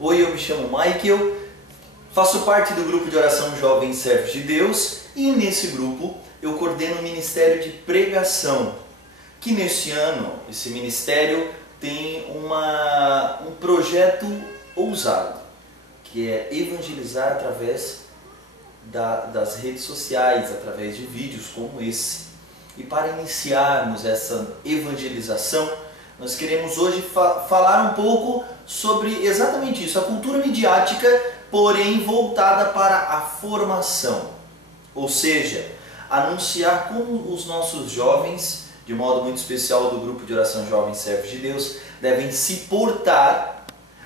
Oi, eu me chamo Michael, faço parte do grupo de oração Jovens Servos de Deus e nesse grupo eu coordeno o Ministério de Pregação, que neste ano, esse ministério tem um projeto ousado, que é evangelizar através das redes sociais, através de vídeos como esse. E para iniciarmos essa evangelização, nós queremos hoje falar um pouco sobre exatamente isso, a cultura midiática, porém voltada para a formação. Ou seja, anunciar como os nossos jovens, de modo muito especial do grupo de oração Jovens Servos de Deus, devem se portar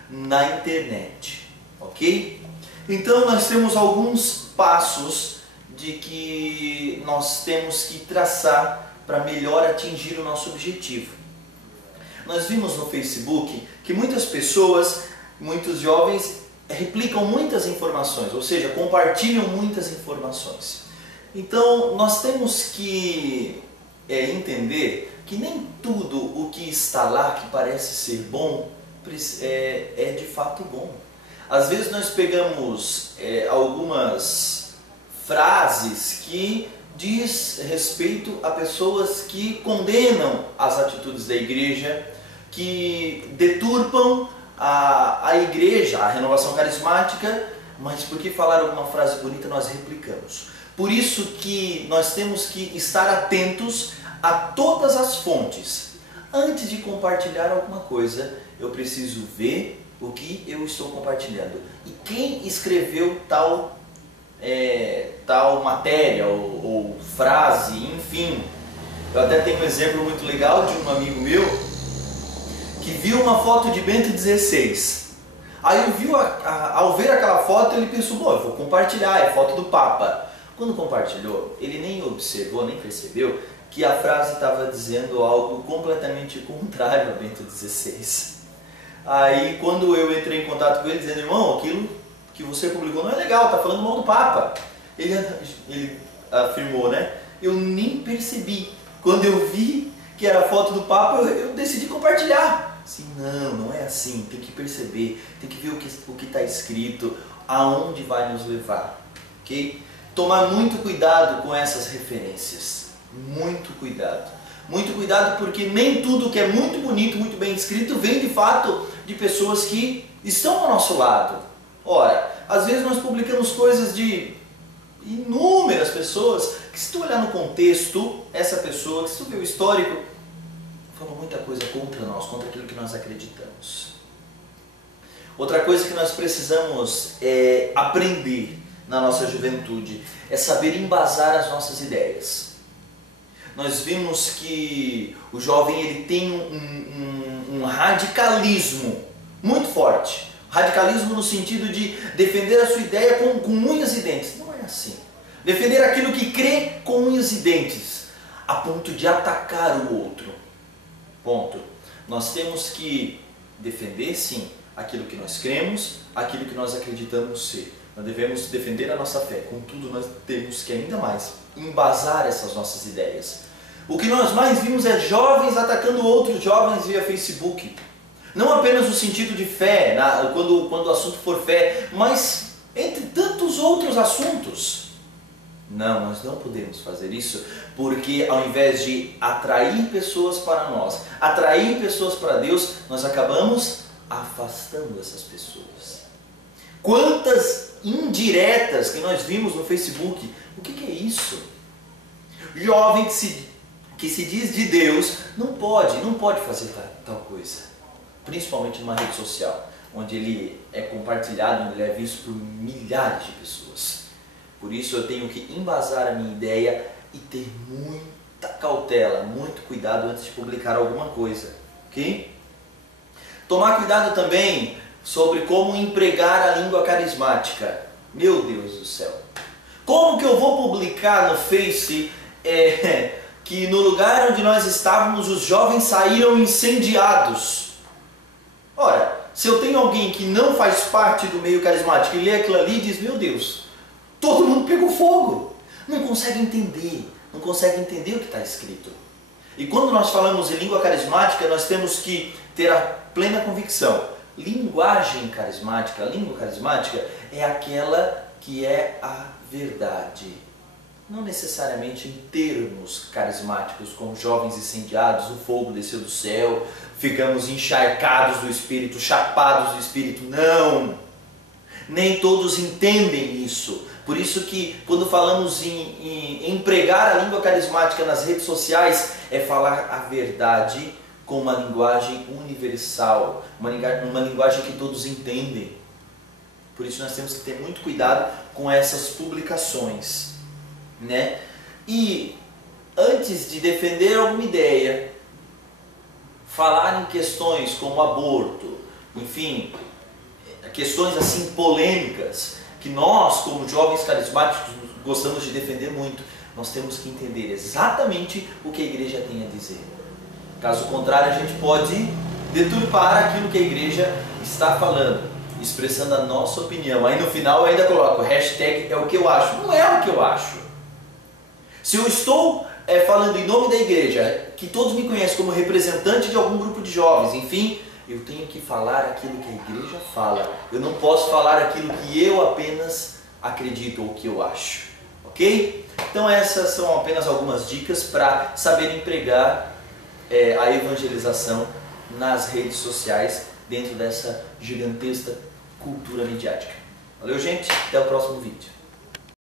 na internet, ok? Então nós temos alguns passos de que nós temos que traçar para melhor atingir o nosso objetivo. Nós vimos no Facebook que muitas pessoas, muitos jovens, replicam muitas informações, ou seja, compartilham muitas informações. Então nós temos que entender que nem tudo o que está lá, que parece ser bom, é de fato bom. Às vezes nós pegamos algumas frases que diz respeito a pessoas que condenam as atitudes da igreja, que deturpam a igreja, a renovação carismática, mas porque falaram alguma frase bonita nós replicamos. Por isso que nós temos que estar atentos a todas as fontes. Antes de compartilhar alguma coisa, eu preciso ver o que eu estou compartilhando e quem escreveu tal matéria ou frase, enfim. Eu até tenho um exemplo muito legal de um amigo meu que viu uma foto de Bento XVI. Aí ao ver aquela foto ele pensou, bom, eu vou compartilhar, é foto do Papa. Quando compartilhou, ele nem observou, nem percebeu que a frase estava dizendo algo completamente contrário a Bento XVI. Aí quando eu entrei em contato com ele dizendo, irmão, aquilo que você publicou não é legal, está falando mal do Papa. Ele afirmou, né? Eu nem percebi. Quando eu vi que era a foto do Papa, eu decidi compartilhar. Assim, não é assim, tem que perceber, tem que ver o que está escrito, aonde vai nos levar, ok? Tomar muito cuidado com essas referências, muito cuidado. Muito cuidado porque nem tudo que é muito bonito, muito bem escrito, vem de fato de pessoas que estão ao nosso lado. Ora, às vezes nós publicamos coisas de inúmeras pessoas que, se tu olhar no contexto, essa pessoa, que se tu ver o histórico, falou muita coisa contra nós, contra aquilo que nós acreditamos. Outra coisa que nós precisamos aprender na nossa juventude é saber embasar as nossas ideias. Nós vimos que o jovem ele tem um radicalismo muito forte. Radicalismo no sentido de defender a sua ideia com unhas e dentes. Não é assim. Defender aquilo que crê com unhas e dentes, a ponto de atacar o outro. Ponto. Nós temos que defender, sim, aquilo que nós cremos, aquilo que nós acreditamos ser. Nós devemos defender a nossa fé, contudo nós temos que ainda mais embasar essas nossas ideias. O que nós mais vimos é jovens atacando outros jovens via Facebook. Não apenas no sentido de fé, quando o assunto for fé, mas entre tantos outros assuntos. Não, nós não podemos fazer isso, porque ao invés de atrair pessoas para nós, atrair pessoas para Deus, nós acabamos afastando essas pessoas. Quantas indiretas que nós vimos no Facebook, o que é isso? Jovem que se diz de Deus, não pode fazer tal coisa. Principalmente numa rede social, onde ele é compartilhado, onde ele é visto por milhares de pessoas. Por isso eu tenho que embasar a minha ideia e ter muita cautela, muito cuidado antes de publicar alguma coisa, ok? Tomar cuidado também sobre como empregar a língua carismática. Meu Deus do céu! Como que eu vou publicar no Face que no lugar onde nós estávamos os jovens saíram incendiados? Ora, se eu tenho alguém que não faz parte do meio carismático e lê aquilo ali e diz, meu Deus, todo mundo pegou fogo, não consegue entender o que está escrito. E quando nós falamos em língua carismática, nós temos que ter a plena convicção linguagem carismática, a língua carismática é aquela que é a verdade. Não necessariamente em termos carismáticos, como jovens incendiados, o fogo desceu do céu, ficamos encharcados do Espírito, chapados do Espírito. Não! Nem todos entendem isso. Por isso que quando falamos em empregar a língua carismática nas redes sociais, é falar a verdade com uma linguagem universal, uma linguagem que todos entendem. Por isso nós temos que ter muito cuidado com essas publicações, né? E antes de defender alguma ideia, falar em questões como aborto, enfim, questões assim polêmicas, que nós como jovens carismáticos gostamos de defender muito, nós temos que entender exatamente o que a igreja tem a dizer. Caso contrário, a gente pode deturpar aquilo que a igreja está falando, expressando a nossa opinião. Aí no final eu ainda coloco hashtag é o que eu acho. Não é o que eu acho. Se eu estou falando em nome da igreja, que todos me conhecem como representante de algum grupo de jovens, enfim, eu tenho que falar aquilo que a igreja fala. Eu não posso falar aquilo que eu apenas acredito ou que eu acho. Ok? Então essas são apenas algumas dicas para saber empregar a evangelização nas redes sociais dentro dessa gigantesca cultura midiática. Valeu, gente? Até o próximo vídeo.